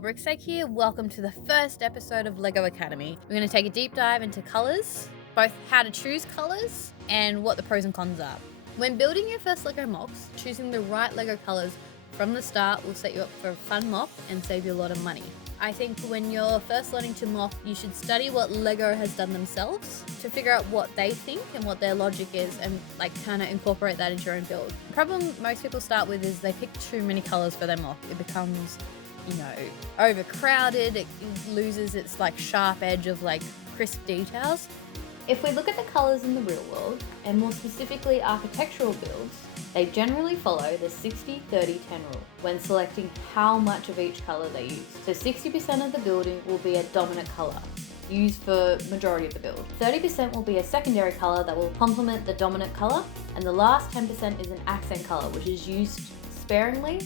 Bricksake here. Welcome to the first episode of LEGO Academy. We're going to take a deep dive into colours, both how to choose colours and what the pros and cons are. When building your first LEGO MOCs, choosing the right LEGO colours from the start will set you up for a fun MOC and save you a lot of money. I think when you're first learning to MOC, you should study what LEGO has done themselves to figure out what they think and what their logic is and kind of incorporate that into your own build. The problem most people start with is they pick too many colours for their MOC. It becomes, overcrowded. It loses its sharp edge of crisp details. If we look at the colours in the real world, and more specifically architectural builds, they generally follow the 60-30-10 rule when selecting how much of each colour they use. So 60% of the building will be a dominant colour, used for majority of the build. 30% will be a secondary colour that will complement the dominant colour, and the last 10% is an accent colour, which is used sparingly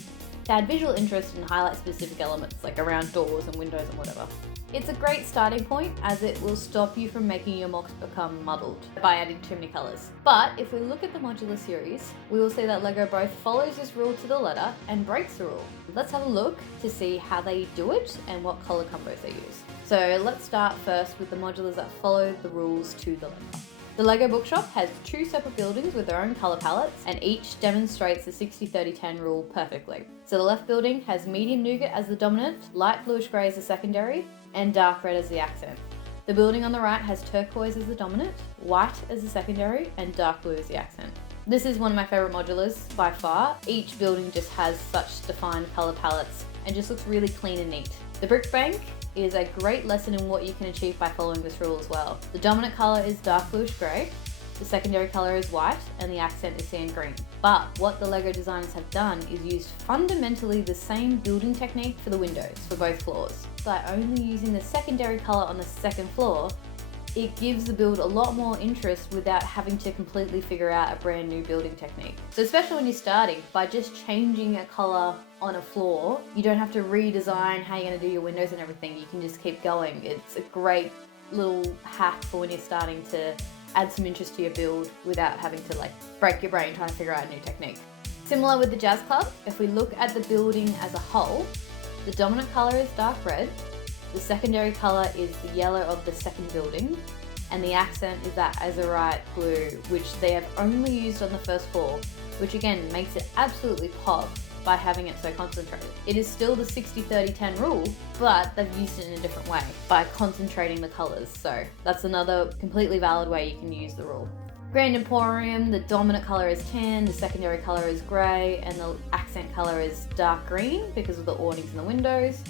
to add visual interest and highlight specific elements like around doors and windows and whatever. It's a great starting point as it will stop you from making your MOCs become muddled by adding too many colours. But if we look at the modular series, we will see that LEGO both follows this rule to the letter and breaks the rule. Let's have a look to see how they do it and what colour combos they use. So let's start first with the modulars that follow the rules to the letter. The LEGO Bookshop has two separate buildings with their own colour palettes, and each demonstrates the 60-30-10 rule perfectly. So the left building has medium nougat as the dominant, light bluish grey as the secondary, and dark red as the accent. The building on the right has turquoise as the dominant, white as the secondary, and dark blue as the accent. This is one of my favourite modulars by far. Each building just has such defined colour palettes and just looks really clean and neat. The brick bank is a great lesson in what you can achieve by following this rule as well. The dominant colour is dark bluish grey, the secondary colour is white, and the accent is sand green. But what the LEGO designers have done is used fundamentally the same building technique for the windows for both floors. By only using the secondary colour on the second floor, it gives the build a lot more interest without having to completely figure out a brand new building technique. So especially when you're starting, by just changing a colour on a floor, you don't have to redesign how you're going to do your windows and everything. You can just keep going. It's a great little hack for when you're starting to add some interest to your build without having to break your brain trying to figure out a new technique. Similar with the Jazz Club, if we look at the building as a whole, the dominant colour is dark red, the secondary colour is the yellow of the second building, and the accent is that azurite blue, which they have only used on the first floor, which again makes it absolutely pop by having it so concentrated. It is still the 60-30-10 rule, but they've used it in a different way by concentrating the colours, so that's another completely valid way you can use the rule. Grand Emporium, the dominant colour is tan, the secondary colour is grey, and the accent colour is dark green because of the awnings in the windows.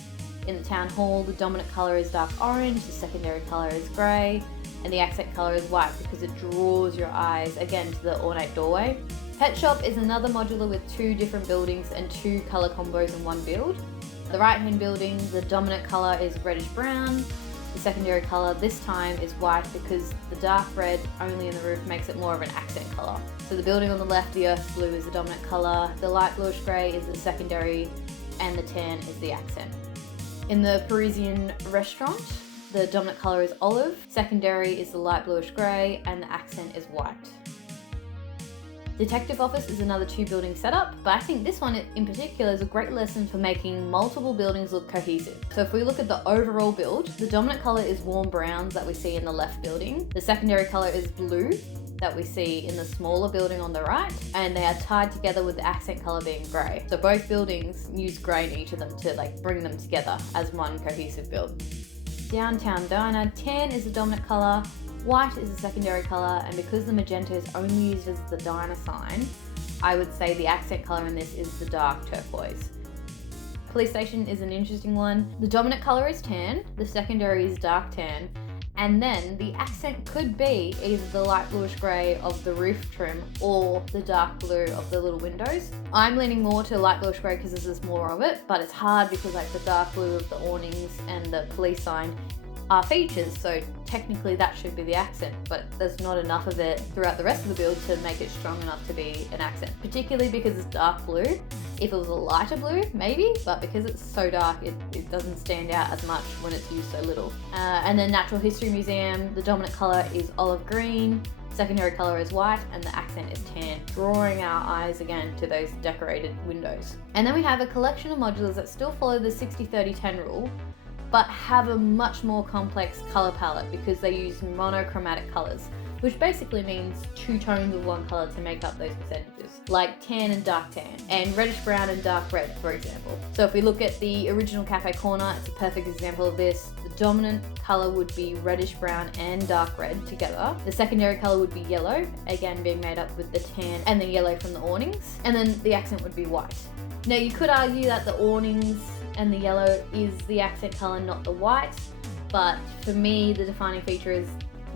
In the Town Hall, the dominant colour is dark orange, the secondary colour is grey, and the accent colour is white because it draws your eyes again to the ornate doorway. Pet Shop is another modular with two different buildings and two colour combos in one build. The right hand building, the dominant colour is reddish brown. The secondary colour this time is white because the dark red only in the roof makes it more of an accent colour. So the building on the left, the earth blue, is the dominant colour, the light bluish grey is the secondary, and the tan is the accent. In the Parisian restaurant, the dominant colour is olive, secondary is the light bluish grey, and the accent is white. Detective Office is another two building setup, but I think this one in particular is a great lesson for making multiple buildings look cohesive. So if we look at the overall build, the dominant colour is warm browns that we see in the left building. The secondary colour is blue that we see in the smaller building on the right, and they are tied together with the accent colour being grey. So both buildings use grey in each of them to bring them together as one cohesive build. Downtown Diner, tan is the dominant colour, white is the secondary colour, and because the magenta is only used as the diner sign, I would say the accent colour in this is the dark turquoise. Police Station is an interesting one. The dominant colour is tan, the secondary is dark tan, and then the accent could be either the light bluish grey of the roof trim or the dark blue of the little windows. I'm leaning more to light bluish grey because there's more of it, but it's hard because the dark blue of the awnings and the police sign are features, so technically that should be the accent, but there's not enough of it throughout the rest of the build to make it strong enough to be an accent, particularly because it's dark blue. If it was a lighter blue, maybe, but because it's so dark, it doesn't stand out as much when it's used so little. And then Natural History Museum, the dominant colour is olive green, secondary color is white, and the accent is tan, drawing our eyes again to those decorated windows. And then we have a collection of modulars that still follow the 60-30-10 rule, but have a much more complex color palette because they use monochromatic colors, which basically means 2 tones of one color to make up those percentages, like tan and dark tan, and reddish brown and dark red, for example. So if we look at the original cafe corner, it's a perfect example of this. The dominant color would be reddish brown and dark red together. The secondary color would be yellow, again being made up with the tan and the yellow from the awnings, and then the accent would be white. Now you could argue that the awnings and the yellow is the accent color, not the white, but for me the defining feature is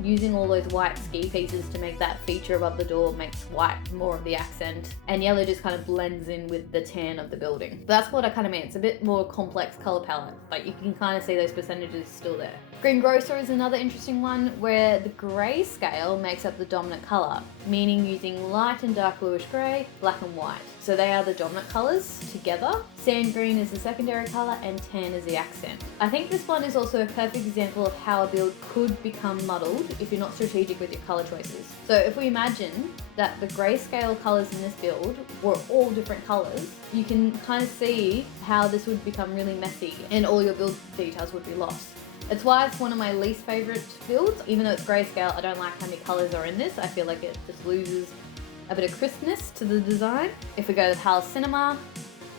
using all those white ski pieces to make that feature above the door makes white more of the accent, and yellow just kind of blends in with the tan of the building. But that's what I kind of mean. It's a bit more complex color palette, but you can kind of see those percentages still there. Green grocer is another interesting one where the grey scale makes up the dominant color, meaning using light and dark bluish grey, black and white. So they are the dominant colors together. Sand green is the secondary color and tan is the accent. I think this one is also a perfect example of how a build could become muddled if you're not strategic with your color choices. So if we imagine that the grayscale colors in this build were all different colors, you can kind of see how this would become really messy and all your build details would be lost. It's why it's one of my least favorite builds. Even though it's grayscale, I don't like how many colors are in this. I feel like it just loses a bit of crispness to the design. If we go to Palace Cinema,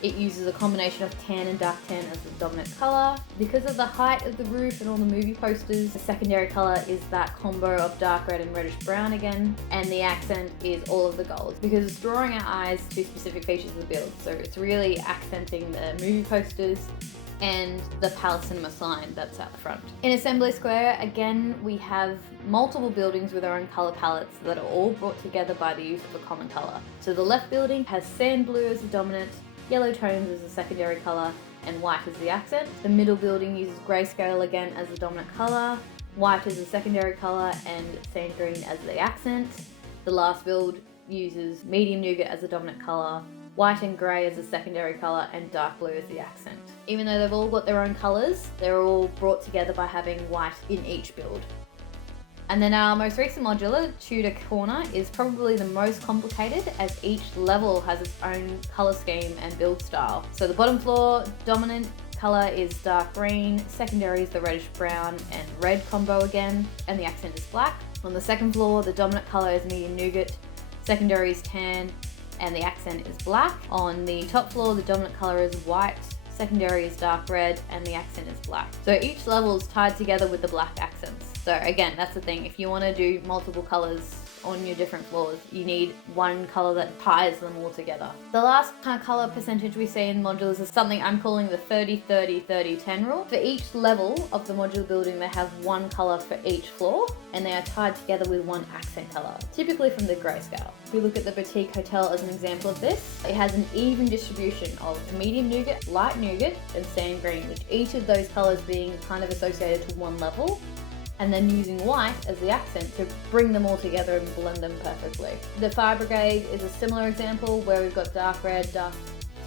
it uses a combination of tan and dark tan as the dominant color. Because of the height of the roof and all the movie posters, the secondary color is that combo of dark red and reddish brown again, and the accent is all of the golds because it's drawing our eyes to specific features of the build. So it's really accenting the movie posters and the Palace Cinema sign that's out the front. In Assembly Square, again, we have multiple buildings with our own color palettes that are all brought together by the use of a common color. So the left building has sand blue as the dominant, yellow tones as the secondary color, and white as the accent. The middle building uses grayscale again as the dominant color, white as the secondary color, and sand green as the accent. The last build uses medium nougat as the dominant color, white and grey as the secondary colour, and dark blue as the accent. Even though they've all got their own colours, they're all brought together by having white in each build. And then our most recent modular, Tudor Corner, is probably the most complicated as each level has its own colour scheme and build style. So the bottom floor, dominant colour is dark green, secondary is the reddish brown and red combo again, and the accent is black. On the second floor, the dominant colour is medium nougat, secondary is tan, and the accent is black. On the top floor, the dominant color is white, secondary is dark red, and the accent is black. So each level is tied together with the black accents. So again, that's the thing. If you want to do multiple colors on your different floors, you need one color that ties them all together. The last kind of color percentage we see in modulars is something I'm calling the 30-30-30-10 rule. For each level of the modular building, they have one color for each floor, and they are tied together with one accent color, typically from the grayscale. If we look at the Boutique Hotel as an example of this, it has an even distribution of medium nougat, light nougat, and sand green, with each of those colors being kind of associated to one level, and then using white as the accent to bring them all together and blend them perfectly. The Fire Brigade is a similar example where we've got dark red, dark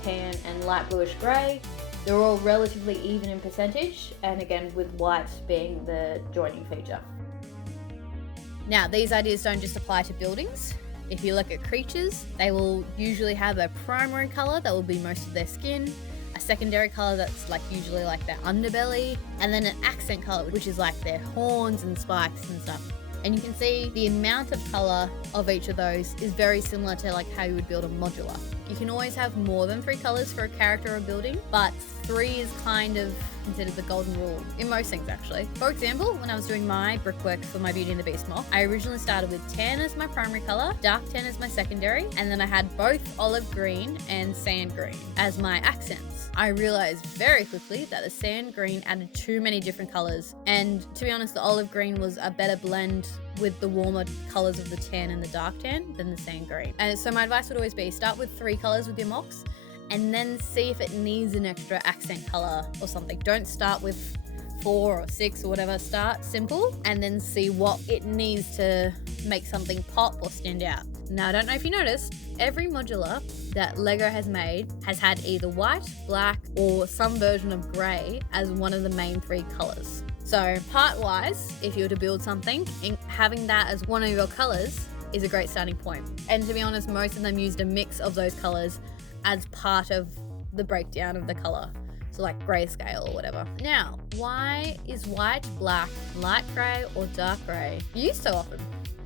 tan, and light bluish grey. They're all relatively even in percentage, and again with white being the joining feature. Now, these ideas don't just apply to buildings. If you look at creatures, they will usually have a primary colour that will be most of their skin, a secondary colour that's usually their underbelly, and then an accent colour which is their horns and spikes and stuff. And you can see the amount of colour of each of those is very similar to how you would build a modular. You can always have more than 3 colours for a character or building, but 3 is kind of considered the golden rule in most things actually. For example, when I was doing my brickwork for my Beauty and the Beast mock, I originally started with tan as my primary colour, dark tan as my secondary, and then I had both olive green and sand green as my accents. I realised very quickly that the sand green added too many different colours, and to be honest, the olive green was a better blend with the warmer colours of the tan and the dark tan than the sand green. And so my advice would always be start with 3 colours with your mocks, and then see if it needs an extra accent colour or something. Don't start with 4 or 6 or whatever. Start simple and then see what it needs to make something pop or stand out. Now, I don't know if you noticed, every modular that LEGO has made has had either white, black, or some version of grey as one of the main 3 colours. So So part-wise, if you were to build something, having that as one of your colors is a great starting point. And to be honest, most of them used a mix of those colors as part of the breakdown of the color. So like grayscale or whatever. Now, why is white, black, light gray, or dark gray used so often?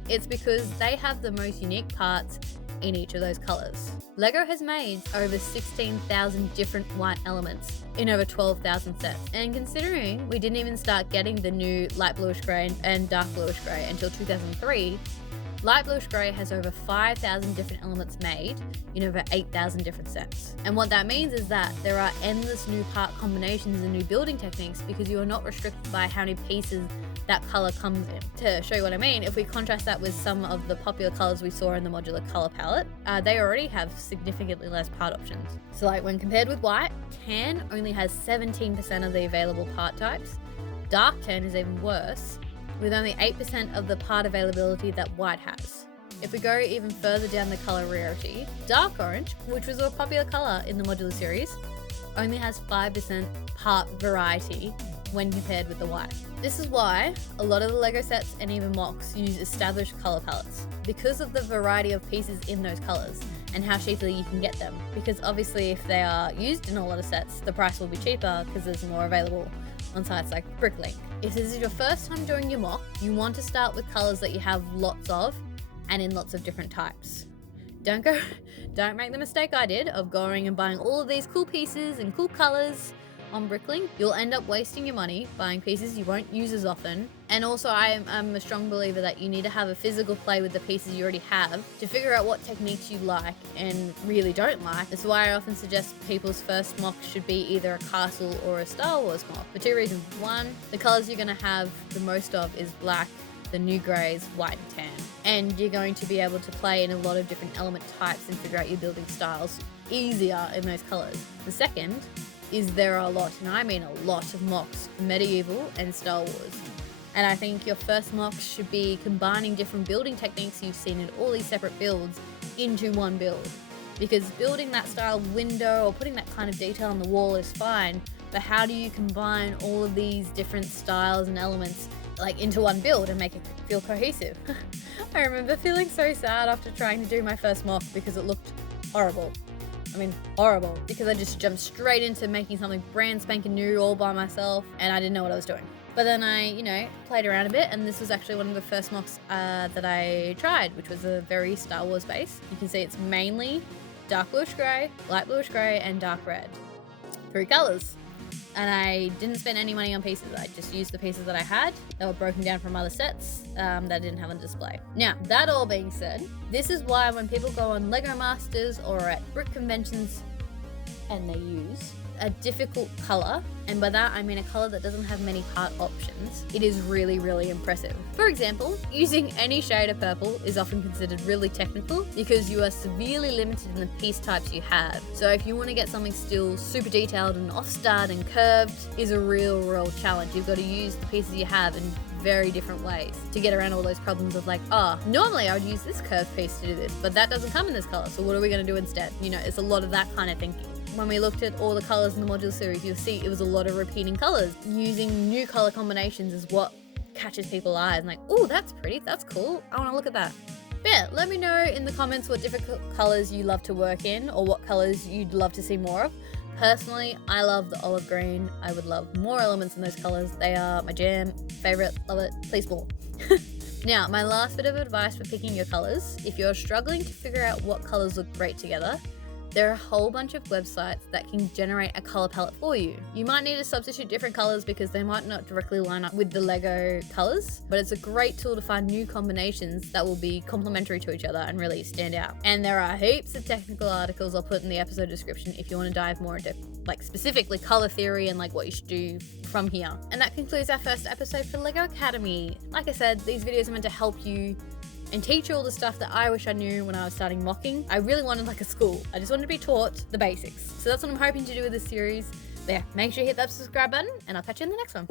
It's because they have the most unique parts in each of those colors. Lego has made over 16,000 different white elements in over 12,000 sets. And considering we didn't even start getting the new light bluish gray and dark bluish gray until 2003, light bluish gray has over 5,000 different elements made in over 8,000 different sets. And what that means is that there are endless new part combinations and new building techniques because you are not restricted by how many pieces that color comes in. To show you what I mean, if we contrast that with some of the popular colors we saw in the modular color palette, they already have significantly less part options. So like when compared with white, tan only has 17% of the available part types. Dark tan is even worse, with only 8% of the part availability that white has. If we go even further down the color rarity, dark orange, which was a popular color in the modular series, only has 5% part variety when compared with the white. This is why a lot of the Lego sets and even MOCs use established color palettes, because of the variety of pieces in those colors and how cheaply you can get them. Because obviously if they are used in a lot of sets, the price will be cheaper because there's more available on sites like Bricklink. If this is your first time doing your MOC, you want to start with colors that you have lots of and in lots of different types. Don't make the mistake I did of going and buying all of these cool pieces and cool colors on Bricklink. You'll end up wasting your money buying pieces you won't use as often. And also I'm a strong believer that you need to have a physical play with the pieces you already have to figure out what techniques you like and really don't like. That's why I often suggest people's first MOC should be either a castle or a Star Wars MOC for two reasons. One, the colors you're going to have the most of is black, the new grays, white and tan. And you're going to be able to play in a lot of different element types and figure out your building styles easier in those colors. The second is there are a lot, and I mean a lot of MOCs for Medieval and Star Wars. And I think your first MOC should be combining different building techniques you've seen in all these separate builds into one build. Because building that style window or putting that kind of detail on the wall is fine, but how do you combine all of these different styles and elements like into one build and make it feel cohesive? I remember feeling so sad after trying to do my first MOC because it looked horrible. I mean, horrible, because I just jumped straight into making something brand spanking new all by myself and I didn't know what I was doing. But then I, played around a bit, and this was actually one of the first MOCs that I tried, which was a very Star Wars base. You can see it's mainly dark bluish grey, light bluish grey, and dark red. 3 colours. And I didn't spend any money on pieces. I just used the pieces that I had that were broken down from other sets that I didn't have on display. Now, that all being said, this is why when people go on Lego Masters or at brick conventions and they use a difficult color, and by that I mean a color that doesn't have many part options, it is really, really impressive. For example, using any shade of purple is often considered really technical because you are severely limited in the piece types you have. So if you want to get something still super detailed and off-stud and curved is a real challenge. You've got to use the pieces you have in very different ways to get around all those problems of like, normally I would use this curved piece to do this, but that doesn't come in this color, so what are we going to do instead? It's a lot of that kind of thinking. When we looked at all the colors in the modular series, you'll see it was a lot of repeating colors. Using new color combinations is what catches people's eyes. Like, oh, that's pretty, that's cool, I want to look at that. But yeah, let me know in the comments what difficult colors you love to work in or what colors you'd love to see more of. Personally, I love the olive green. I would love more elements in those colors. They are my jam, favorite, love it, please more. Now, my last bit of advice for picking your colors, if you're struggling to figure out what colors look great together, there are a whole bunch of websites that can generate a color palette for you. You might need to substitute different colors because they might not directly line up with the Lego colors, but it's a great tool to find new combinations that will be complementary to each other and really stand out. And there are heaps of technical articles I'll put in the episode description if you want to dive more into specifically color theory and what you should do from here. And that concludes our first episode for Lego Academy. Like I said, these videos are meant to help you and teach you all the stuff that I wish I knew when I was starting mocking. I really wanted a school. I just wanted to be taught the basics. So that's what I'm hoping to do with this series. But yeah, make sure you hit that subscribe button and I'll catch you in the next one.